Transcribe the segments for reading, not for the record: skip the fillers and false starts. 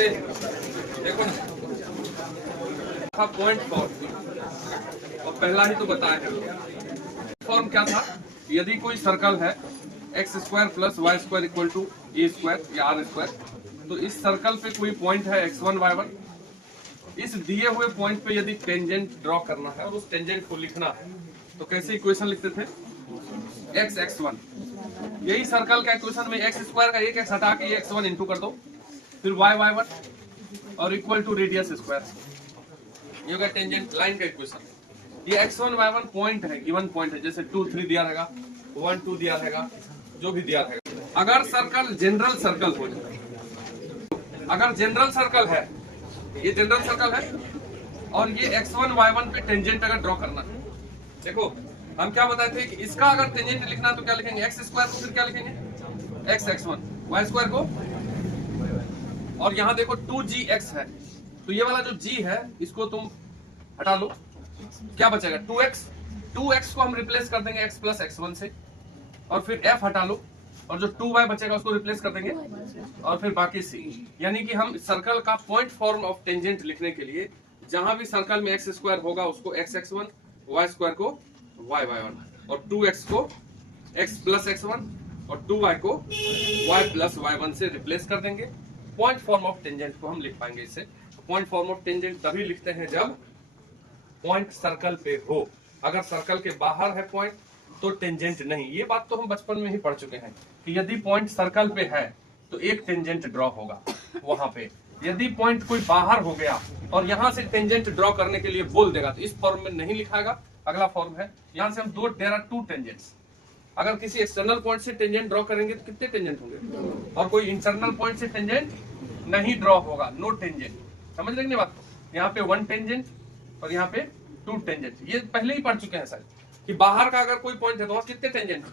अरे देखो ना, पॉइंट फॉर्म और पहला ही तो बताया है। फॉर्म क्या था? यदि कोई सर्कल है x square plus y square equal to a square या आर स्क्वायर, तो इस सर्कल पे कोई पॉइंट है x1 y1, इस दिए हुए पॉइंट पे यदि टेंजेंट ड्रॉ करना है और उस टेंजेंट को लिखना है तो कैसे इक्वेशन लिखते थे? x x1। यही सर्कल का इक्वेशन में एक्स स्क्वायर का एक एक्स हटा के x1 इंटू कर दो, फिर y y1 और इक्वल टू रेडियस स्क्वायर, ये होगा टेंजेंट लाइन का इक्वेशन। ये x1 y1 पॉइंट है, गिवन पॉइंट है, जैसे 2 3 दिया रहेगा, 1 2 दिया रहेगा, जो भी दिया रहेगा। अगर सर्कल जनरल सर्कल हो जाए, अगर जनरल सर्कल है, ये जनरल सर्कल है और ये x1 y1 पे टेंजेंट अगर ड्रॉ करना है, देखो हम क्या बताए थे कि इसका अगर टेंजेंट लिखना तो क्या लिखेंगे? एक्स स्क्वायर को फिर क्या लिखेंगे? एक्स x1, वाई स्क्वायर को, और यहाँ देखो 2gx है, तो ये वाला जो g है इसको तुम हटा लो, क्या बचेगा? 2x। 2x को हम रिप्लेस कर देंगे x प्लस x1 से, और फिर f हटा लो, और जो 2y बचेगा उसको रिप्लेस कर देंगे, और फिर बाकी c। यानी कि हम सर्कल का पॉइंट फॉर्म ऑफ टेंजेंट लिखने के लिए जहां भी सर्कल में एक्स स्क्वायर होगा उसको x x1, y स्क्वायर को y y1, और 2x को x प्लस x1 और 2y को y प्लस y1 से रिप्लेस कर देंगे। पॉइंट फॉर्म ऑफ टेंजेंट को हम लिख पाएंगे इससे। पॉइंट फॉर्म ऑफ टेंजेंट तभी लिखते हैं जब पॉइंट सर्कल पे हो। अगर सर्कल के बाहर है पॉइंट तो टेंजेंट नहीं। ये बात तो हम बचपन में ही पढ़ चुके हैं कि यदि पॉइंट सर्कल पे है तो एक टेंजेंट ड्रॉ होगा वहां पे। यदि पॉइंट कोई बाहर हो गया और यहां से टेंजेंट ड्रॉ करने के लिए बोल देगा तो इस फॉर्म में नहीं लिखाएगा। अगला फॉर्म है, यहां से हम देयर आर 2 टेंजेंट्स। अगर किसी एक्सटर्नल पॉइंट से टेंजेंट ड्रॉ करेंगे तो कितने टेंजेंट होंगे? और कोई इंटरनल पॉइंट से टेंजेंट नहीं ड्रॉ होगा, नो टेंजेंट। समझ लेंगे बात को? यहाँ पे 1 टेंजेंट और यहाँ पे 2 टेंजेंट। ये पहले ही पढ़ चुके हैं सर कि बाहर का अगर कोई पॉइंट है तो कितने टेंजेंट।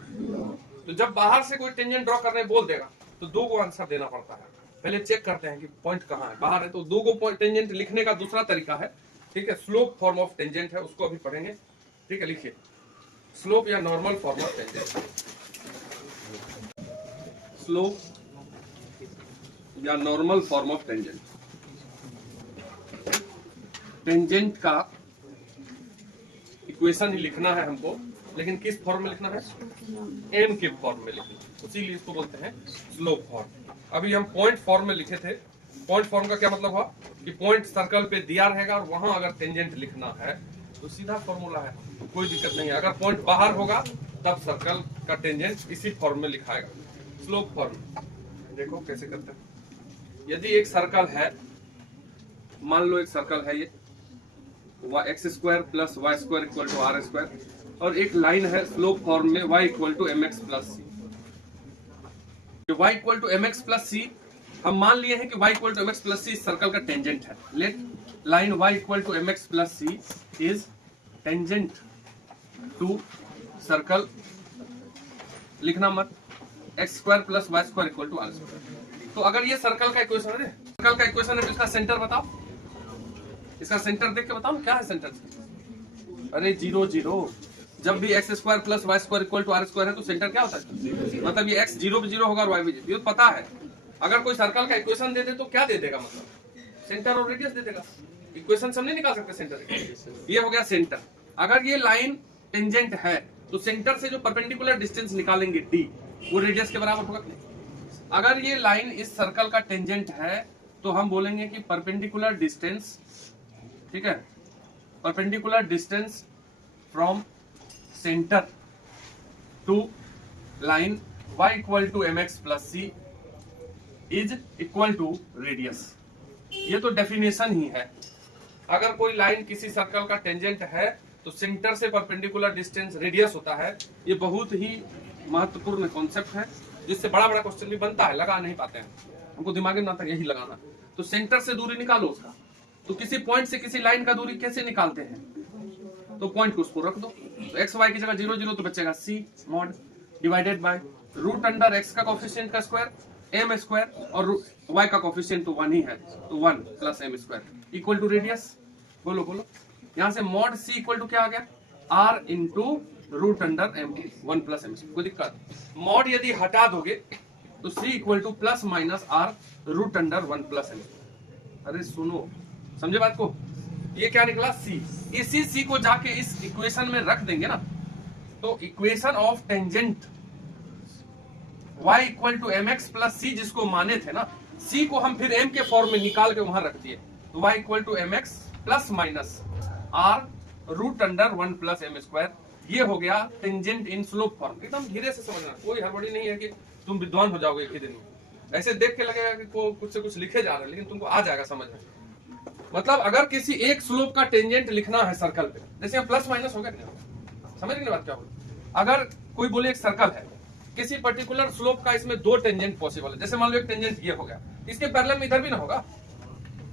तो जब बाहर से कोई टेंजेंट ड्रॉ करने बोल देगा तो 2 को आंसर देना पड़ता है। पहले चेक करते हैं कि पॉइंट कहाँ है, बाहर है तो 2 को टेंजेंट लिखने का दूसरा तरीका है, ठीक है, स्लोप फॉर्म ऑफ टेंजेंट है, उसको अभी पढ़ेंगे, ठीक है। लिखिए स्लोप या normal form of tangent. Slope या normal form of tangent. Tangent का इक्वेशन ही लिखना है हमको, लेकिन किस फॉर्म में लिखना है? एन के फॉर्म में लिखना, इसीलिए इसको बोलते हैं स्लोप फॉर्म। अभी हम पॉइंट फॉर्म में लिखे थे। पॉइंट फॉर्म का क्या मतलब हुआ कि पॉइंट सर्कल पे दिया रहेगा और वहां अगर टेंजेंट लिखना है तो सीधा फॉर्मूला है, कोई दिक्कत नहीं है। अगर पॉइंट बाहर होगा तब सर्कल का टेंजेंट इसी फॉर्म में लिखाएगा, स्लोप फॉर्म। देखो कैसे करते हैं। यदि एक सर्कल है, मान लो एक सर्कल है ये x square plus y square equal to r square, और एक लाइन है स्लोप फॉर्म में y equal to m x plus c. y equal to m x plus c हम मान लिए हैं कि y equal to m x plus c circle का टेंजेंट है। Let line y equal to m x plus c is tangent to circle, लिखना मत, x square plus y square equal to r square. तो अगर ये circle का equation है, circle का इक्वेशन है तो इसका सेंटर बताओ, इसका सेंटर देख के बताओ ना क्या है सेंटर। अरे 0 0। जब भी x square plus y square equal to r square है तो सेंटर क्या होता है? मतलब ये एक्स 0 पे 0 होगा और वाई भी 0, ये पता है। अगर कोई सर्कल का इक्वेशन दे दे तो क्या दे देगा? मतलब सेंटर और रेडियस दे देगा। इक्वेशन से हम नहीं निकाल सकते सेंटर, ये हो गया सेंटर। अगर ये लाइन टेंजेंट है तो सेंटर से जो परपेंडिकुलर डिस्टेंस निकालेंगे d, वो रेडियस के बराबर होगा कि नहीं? अगर ये लाइन इस सर्कल का टेंजेंट है तो हम बोलेंगे कि परपेंडिकुलर डिस्टेंस, ठीक है, perpendicular distance from centre to line y equal to m x plus c is equal to radius. ये तो डेफिनेशन ही है। अगर कोई लाइन किसी सर्कल का टेंजेंट है तो सेंटर से परपेंडिकुलर डिस्टेंस रेडियस होता है। ये बहुत ही महत्वपूर्ण कॉन्सेप्ट है जिससे बड़ा बड़ा क्वेश्चन भी बनता है, लगा नहीं पाते हैं, हमको दिमाग में ना आता यही लगाना। तो सेंटर से दूरी निकालो उसका, तो किसी पॉइंट से किसी लाइन का दूरी कैसे निकालते हैं? तो पॉइंट को उसको रख दो, तो एक्स वाई की जगह 0 0 तो बचेगा c mod divided by root under x का कोफिशिएंट का स्क्वायर एम स्क्वायर और y का कोफिशिएंट तो 1 ही है तो 1 plus m square equal to radius. बोलो बोलो, यहाँ से मॉड c इक्वल टू क्या आ गया? r into root under m 1 plus m. कोई दिक्कत? मॉड यदि हटा दोगे तो c equal to plus minus r root under 1 plus m. अरे सुनो, समझे बात को? ये क्या निकला सी, इसी सी को जाके इस इक्वेशन में रख देंगे ना, तो equation of tangent y equal to m x plus c जिसको माने थे ना, c को हम फिर m के फॉर्म में निकाल के वहां रख दिए, तो y equal to m x plus minus r root under 1 plus m square. ये हो गया टेंजेंट इन स्लोप फॉर्म। एकदम धीरे से समझना, कोई हड़बड़ी नहीं है कि तुम विद्वान हो जाओगे एक ही दिन में। ऐसे देख के लगेगा कि कुछ से कुछ लिखे जा रहे हैं, लेकिन तुमको आ जाएगा समझ में। मतलब अगर किसी एक स्लोप का टेंजेंट लिखना है सर्कल पे, जैसे प्लस माइनस हो गया, समझ रहे बात क्या बोले? अगर कोई बोले एक सर्कल है, किसी पर्टिकुलर स्लोप का इसमें दो टेंजेंट पॉसिबल है, जैसे मान लो एक टेंजेंट ये हो गया, इसके पैरेलल में इधर भी ना होगा।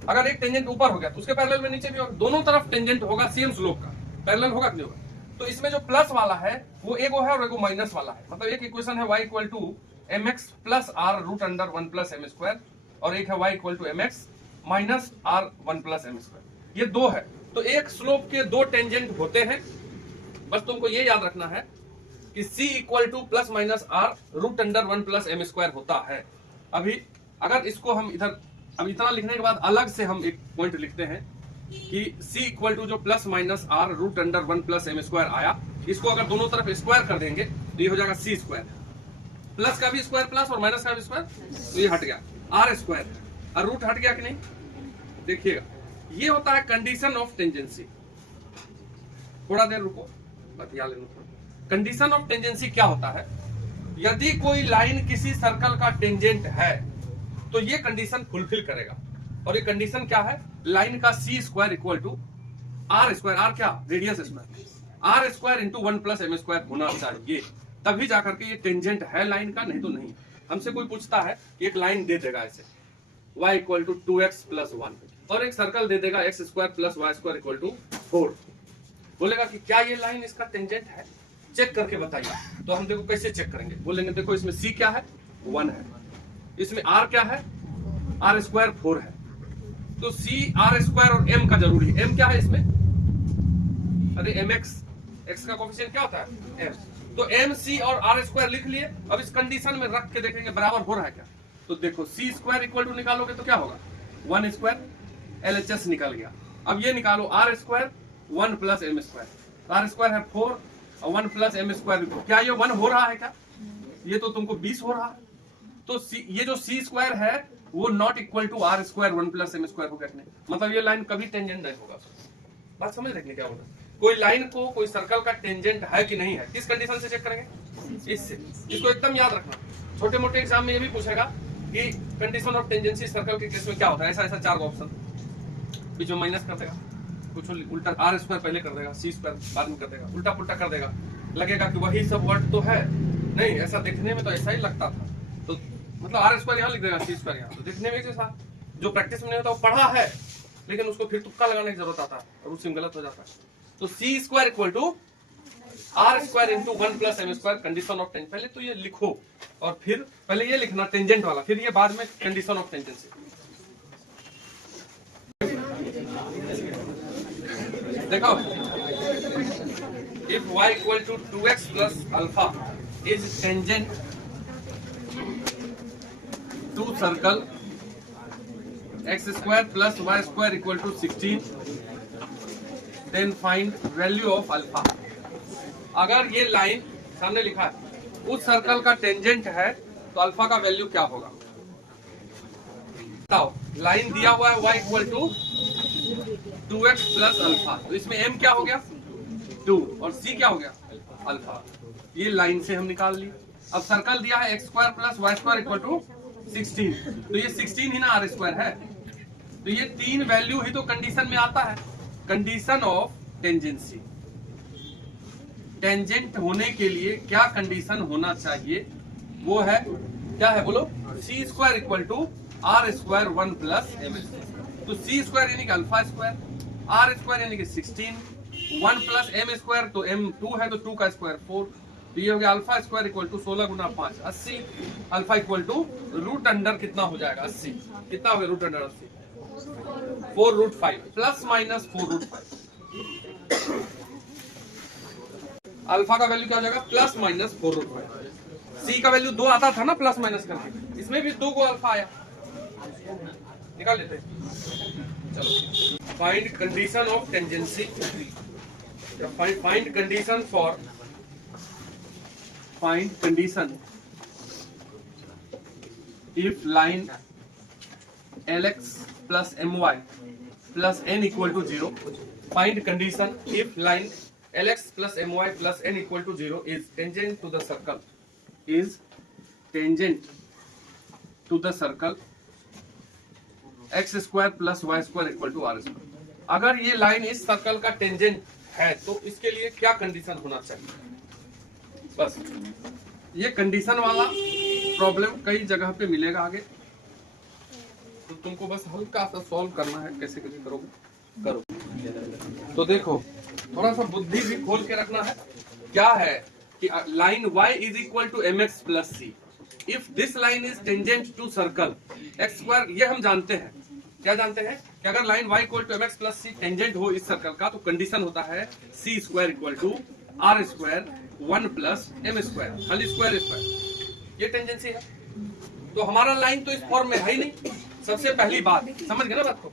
अगर एक टेंजेंट ऊपर हो गया तो उसके पैरेलल में नीचे भी होगा, दोनों तरफ टेंजेंट होगा सेम स्लोप का, पैरेलल होगा कि नहीं होगा? तो इसमें जो प्लस वाला है वो एगो है और एगो माइनस वाला है। मतलब एक इक्वेशन है y equal to m x plus r root under 1 plus m square, और एक है y equal to m x minus r 1 plus m square. ये दो है, तो एक स्लोप के दो टेंजेंट होते हैं। बस तुमको ये याद रखना है कि c equal to plus minus r root under 1 plus m square होता है। अभी अगर इसको हम इधर, अब इतना लिखने के बाद अलग से हम एक पॉइंट लिखते हैं कि c इक्वल टू जो plus minus r root under 1 plus m square आया, इसको अगर दोनों तरफ स्क्वायर कर देंगे तो ये हो जाएगा c स्क्वायर, प्लस का भी स्क्वायर प्लस और माइनस का भी स्क्वायर, तो ये हट गया r स्क्वायर, और रूट हट गया कि नहीं? देखिएगा, ये होता है कंडीशन ऑफ टेंजेंसी। थोड़ा देर रुको, बतिया लेना। कंडीशन ऑफ टेंजेंसी क्या होता है? यदि कोई लाइन किसी सर्कल का टेंजेंट है तो ये कंडीशन फुलफिल करेगा। और ये कंडीशन क्या है? लाइन का c square equal to r square, r क्या? Radius square, r square into 1 plus m square होना चाहिए, तभी जाकर के ये टेंजेंट है लाइन का, नहीं तो नहीं। हमसे कोई पूछता है, एक लाइन दे देगा ऐसे y equal to 2x plus 1, और एक सर्कल दे देगा x square plus y square equal to 4, बोलेगा कि क्या ये लाइन इसका टेंजेंट है? चेक करके बताइए। तो हम देखो कैसे चेक करेंगे, बोलेंगे देखो इसमें c क्या है? 1 है, इसमें r क्या है? r स्क्वायर 4 है, तो c r स्क्वायर और m का जरूरी है। m क्या है इसमें? अरे mx, x का कोफिशिएंट क्या होता है? m, तो mc और r स्क्वायर लिख लिए। अब इस कंडीशन में रख के देखेंगे बराबर हो रहा है क्या। तो देखो c स्क्वायर इक्वल टू निकालोगे तो क्या होगा? 1 स्क्वायर, LHS निकल गया। अब ये निकालो r square 1 plus m square, r square है 4 और 1 प्लस एम स्क्वायर, क्या ये 1 हो रहा है क्या? ये तो तुमको 20 हो रहा है। तो ये जो c स्क्वायर है वो not equal to r square 1 plus m square होगा कि नहीं? मतलब ये लाइन कभी टेंजेंट नहीं होगा। बात समझ रखने क्या होगा? कोई लाइन को, कोई सर्कल का टेंजेंट है कि नहीं है, किस कंडीशन से चेक करेंगे? इससे। इसको एकदम याद रखना, छोटे मोटे एग्जाम में ये भी पूछेगा कि कंडीशन ऑफ टेंजेंसी सर्कल के केस में क्या होता है। ऐसा ऐसा 4 ऑप्शन, बीच में माइनस कर देगा, कुछ उल्टा r स्क्वायर पहले कर देगा, c स्क्वायर बाद में कर देगा, उल्टा पुल्टा कर देगा, लगेगा कि वही सब वर्ड तो है नहीं, ऐसा देखने में तो ऐसा ही लगता था, तो मतलब r स्क्वायर यहाँ लिख देगा, c स्क्वायर यहाँ, तो देखने में जैसा जो प्रैक्टिस में नहीं होता वो पढ़ा है, लेकिन उसको फिर तुक्का लगाने की जरूरत आता है और उससे गलत हो जाता है। तो c square equal to r square into 1 plus m square, condition of tangent. पहले तो ये लिखो और फिर पहले ये लिखना टेंजेंट वाला, फिर ये बाद में कंडीशन ऑफ टेंजेंसी। देखो, if y equal to 2x plus alpha is tangent to circle x square plus y square equal to 16, then find value of alpha। अगर ये लाइन सामने लिखा है उस सर्कल का टेंजेंट है तो अल्फा का वैल्यू क्या होगा? बताओ, लाइन दिया हुआ है y equal to 2x plus alpha, तो इसमें m क्या हो गया? 2, और c क्या हो गया? अल्फा। ये लाइन से हम निकाल लिए। अब सर्कल दिया है x square plus y square equal to 16, तो ये 16 ही ना r स्क्वायर है, तो ये 3 वैल्यू ही तो कंडीशन में आता है। कंडीशन ऑफ टेंजेंसी, टेंजेंट होने के लिए क्या कंडीशन होना चाहिए? वो है क्या है बोलो? c square equal to r square 1 plus m, तो c स्क्वायर यानी कि अल्फा स्क्वायर, r स्क्वायर यानी कि 16, 1 प्लस एम स्क्वायर, तो m 2 है तो 2 का स्क्वायर 4, तो ये हो गया अल्फा स्क्वायर इक्वल टू 16 गुना 5 80, alpha equal to root under कितना हो जाएगा? 80। कितना हो गया root under 80? 4 root 5 plus minus 4 root 5। Alpha का वैल्यू क्या हो जाएगा? Plus minus 4 root 5। सी का वैल्यू 2 आता था ना प्लस माइनस करके, इसमें भी 2 को अल्फा आया, निकाल लेते हैं। चलो, find condition of tangency, find condition for, find condition if line lx plus my plus n equal to 0, find condition if line lx plus my plus n equal to 0 is tangent to the circle, is tangent to the circle x square plus y square equal to r square। अगर ये line इस circle का tangent है तो इसके लिए क्या condition होना चाहिए? बस ये कंडीशन वाला प्रॉब्लम कई जगह पे मिलेगा आगे, तो तुमको बस हल्का सा सॉल्व करना है। कैसे कैसे करोगे करो। तो देखो, थोड़ा सा बुद्धि भी खोल के रखना है। क्या है कि line y is equal to mx plus c, if this line is tangent to circle x square, ये हम जानते हैं। क्या जानते हैं कि अगर line y equal to mx plus c tangent हो इस सर्कल का, तो कंडीशन होता है c square equal to r square 1 plus m square whole square square. ये टेंजेंसी है। तो हमारा लाइन तो इस फॉर्म में है ही नहीं। सबसे पहली बात समझ गए ना बात को?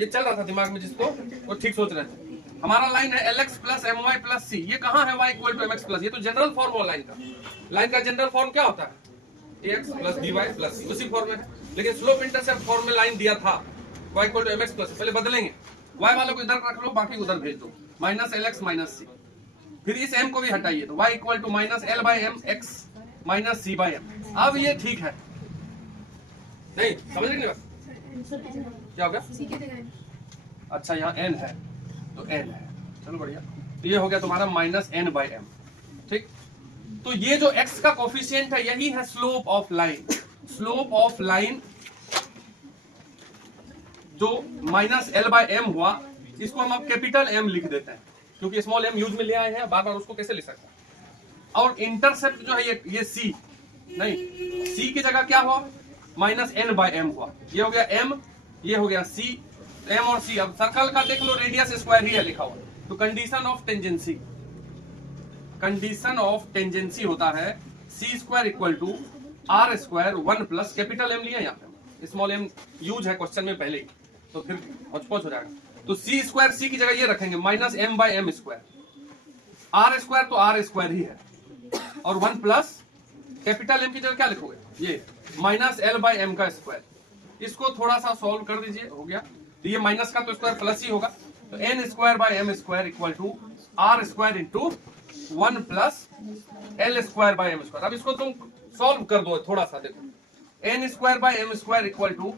ये चल रहा था दिमाग में जिसको, वो ठीक सोच रहे थे। हमारा लाइन है lx plus my plus c, ये कहाँ है y equal to mx plus, ये तो जनरल फॉर्म हो लाइन का। लाइन का जनरल फॉर्म क्या होता है? ax plus dy plus c, उसी फॉर्म में है। लेकिन स्लोप इंटरसेप्ट फॉर्म में लाइन दिया था y equal to mx plus, पहले बदलेंगे, y वालों को इधर रख लो, बाकी उधर भेज दो, माइनस lx माइनस c। फिर इस m को भी हटाइए, तो y equal to minus l by m x minus c by m. अब ये ठीक है नहीं? समझ रहे बस क्या हो गया? अच्छा, यहाँ n है तो n है, चलो बढ़िया। तो ये हो गया तुम्हारा माइनस n बाई एम, ठीक। तो ये जो x का कोफिशिएंट है यही है slope of line. Slope of line जो माइनस l बाई एम हुआ, इसको हम अब कैपिटल M लिख देते हैं, क्योंकि स्मॉल m यूज में ले आए हैं, बार बार उसको कैसे लिख सकते हैं। और इंटरसेप्ट जो है ये c नहीं, c की जगह क्या हुआ? माइनस n बाई एम हुआ। ये हो गया m, ये हो गया c, m और c। अब सर्कल का देख लो, रेडियस स्क्वायर ही है लिखा हुआ। तो condition of tangency, condition of tangency होता है c square equal to r square 1 plus capital M लिया, यहाँ पे स्मॉल m यूज है क्वेश्चन में पहले ही, तो फिर हौच-पौच हो जाएगा। तो c स्क्वायर c की जगह ये रखेंगे minus m by m square, r square तो r स्क्वायर ही है, और 1 प्लस कैपिटल M की जगह क्या लिखोगे? ये माइनस l बाई एम का स्क्वायर। इसको थोड़ा सा सॉल्व कर दीजिए, हो गया। तो ये माइनस का तो स्क्वायर प्लस ही होगा, तो n square by m square equal to r square into 1 plus l square by m square. अब इसको तुम सॉल्व कर दो थोड़ा सा, देखो n square by m square equal to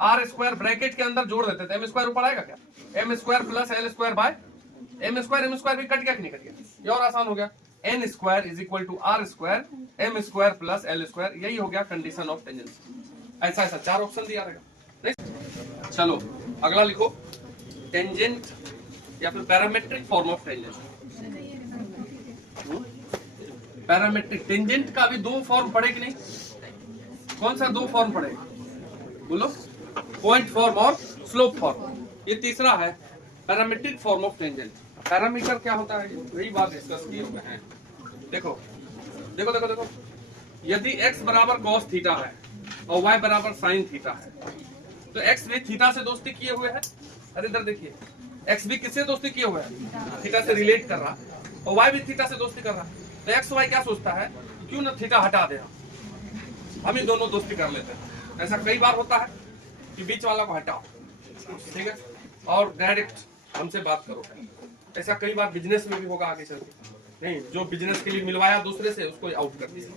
r square, bracket के अंदर जोड़ देते थे, m स्क्वायर ऊपर आएगा क्या? m square plus l square by m square भी कट गया कि नहीं कट गया? ये और आसान हो गया। n square is equal to r square m square plus l square. यही हो गया कंडीशन ऑफ टेंजेंसी। ऐसा ऐसा 4 ऑप्शन दिया रहेगा। नहीं, चलो अगला लिखो, टेंजेंट या फिर parametric form of tangent. Parametric tangent का अभी 2 फॉर्म पढ़े कि नहीं? कौन सा 2 फॉर्म पढ़े बोलो? पॉइंट फॉर्म और स्लोप फॉर्म। ये तीसरा है parametric form of tangent. Parameter क्या होता है, वही बात डिस्कस किए हुए हैं। देखो देखो देखो देखो, यदि x बराबर cos थीटा है और y बराबर sin थीटा है, तो x भी थीटा से दोस्ती किए हुए है। अरे इधर देखिए, x भी किससे दोस्ती किए हुए है? थीटा से रिलेट कर रहा, और y भी थीटा से दोस्ती कर रहा। तो x y क्या सोचता है, क्यों ना थीटा हटा दे, हम ही दोनों दोस्ती कर लेते हैं। ऐसा कई बार होता है कि बीच वाला को हटाओ, ठीक है, और डायरेक्ट हमसे बात करो। ऐसा कई बार बिजनेस में भी होगा आगे चल के। नहीं, जो बिजनेस के लिए मिलवाया दूसरे से, उसको आउट कर दिया।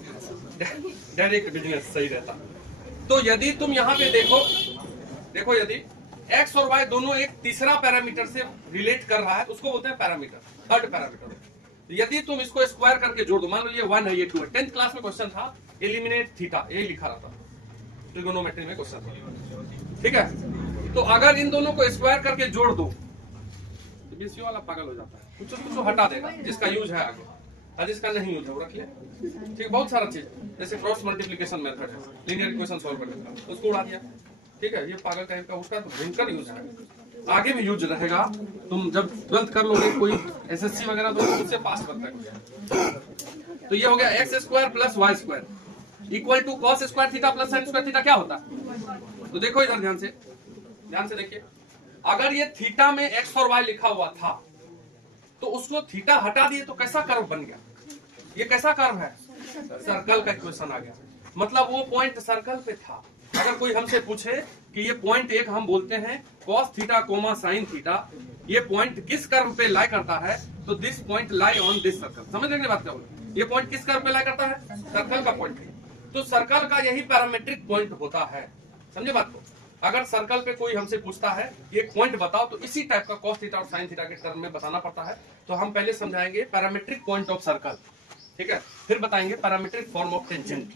डायरेक्ट बिजनेस सही रहता। तो यदि तुम यहाँ पे देखो यदि x और y दोनों एक तीसरा पैरामीटर से रिलेट कर रहा है, उसको बोलते हैं पैरामीटर, थर्ड पैरामीटर। यदि तुम इसको स्क्वायर करके जोड़ दो, मान लो ये 1 है, ये 2 है। 10th क्लास में क्वेश्चन था, एलिमिनेट थीटा, ये लिखा रहता ट्रिगोनोमेट्री में क्वेश्चन था, ठीक है। तो अगर इन दोनों को स्क्वायर करके जोड़ दो, तो बीसीओ वाला पागल हो जाता है, कुछ हटा देगा जिसका यूज है आगे, और जिसका नहीं यूज है वो रख ले, ठीक। बहुत सारा चीज, जैसे क्रॉस मल्टीप्लिकेशन मेथड है, लीनियर इक्वेशन सॉल्व कर देता है, उसको उड़ा दिया, ठीक है। ये पागल टाइप का, उसका तो भयंकर यूज है, आगे भी यूज रहेगा। तुम जब 12th कर लोगे, कोई एसएससी वगैरह तो उससे पास करता है। तो ये हो गया x square plus y square equal to cos square theta plus sine square theta. क्या होता है? तो देखो इधर ध्यान से, ध्यान से देखिए, अगर ये थीटा में एक्स और वाई लिखा हुआ था तो उसको थीटा हटा दिए तो कैसा कर्व बन गया? ये कैसा कर्व है? सर्कल का इक्वेशन आ गया। मतलब वो पॉइंट सर्कल पे था। अगर कोई हमसे पूछे कि ये पॉइंट एक हम बोलते हैं cos theta coma sine theta, ये पॉइंट किस कर्व पे लाई करता है, तो this point lie on this circle. समझ लेंगे बात क्या बोले? ये पॉइंट किस कर्व पे लाई करता है? सर्कल का पॉइंट है। तो सर्कल का यही पैरामीट्रिक पॉइंट होता है। समझे बात को? अगर सर्कल पे कोई हमसे पूछता है एक पॉइंट बताओ, तो इसी टाइप का कॉस थीटा और साइन थीटा के टर्म में बताना पड़ता है। तो हम पहले समझाएंगे पैरामीट्रिक पॉइंट ऑफ सर्कल, ठीक है, फिर बताएंगे पैरामीट्रिक फॉर्म ऑफ टेंजेंट।